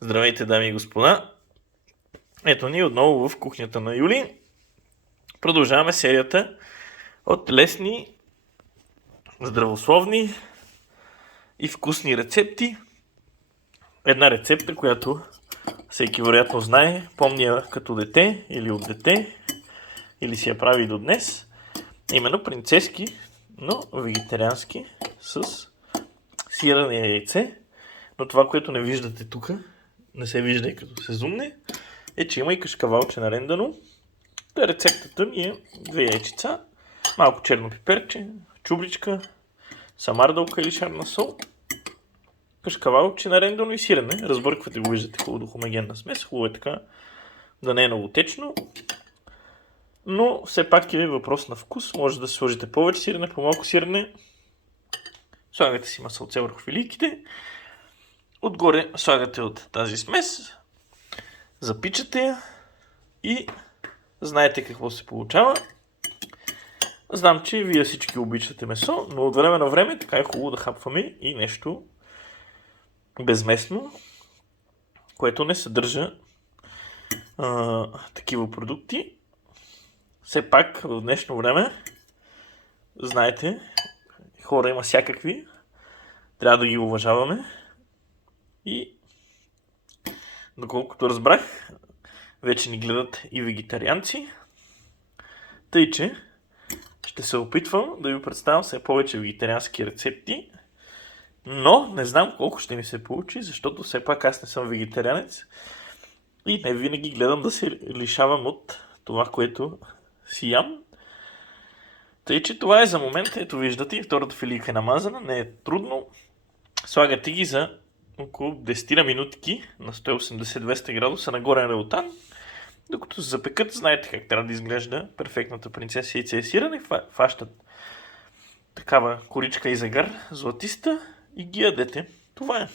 Здравейте, дами и господа! Ето ни отново в кухнята на Юли. Продължаваме серията от лесни, здравословни и вкусни рецепти. Една рецепта, която всеки вероятно знае, помни я като дете или от дете, или си я прави до днес. Именно принцески, но вегетариански, с сирене и яйце. Но това, което не виждате тук, не се вижда и като се зумне, е, че има и кашкавалче нарендано. Та рецептата ми е 2 яйчица, малко черно пиперче, чубричка, самардълка или шарна сол, кашкавалче нарендано и сирене. Разбърквате го, виждате хубаво до хомогенна смес, хубаво е така да не е много течно. Но все пак е въпрос на вкус, може да сложите повече сирене, по-малко сирене. Слагате си масълце върху филийките. Отгоре слагате от тази смес, запичате я и знаете какво се получава. Знам, че вие всички обичате месо, но от време на време така е хубаво да хапваме и нещо безместно, което не съдържа такива продукти. Все пак в днешно време, знаете, хора има всякакви, трябва да ги уважаваме и доколкото разбрах, вече ни гледат и вегетарианци, тъй че ще се опитвам да ви представям все повече вегетариански рецепти, но не знам колко ще ми се получи, защото все пак аз не съм вегетарианец и не винаги гледам да се лишавам от това, което си ям. Тъй че това е за момента, ето виждате, и втората филийка е намазана, не е трудно. Слагате ги за около 10 минутки на 180-200 градуса на горен реутан. Докато се запекат, знаете как трябва да изглежда перфектната принцеса яйце и сирене. Фащат такава коричка и загар, златиста и ги ядете. Това е.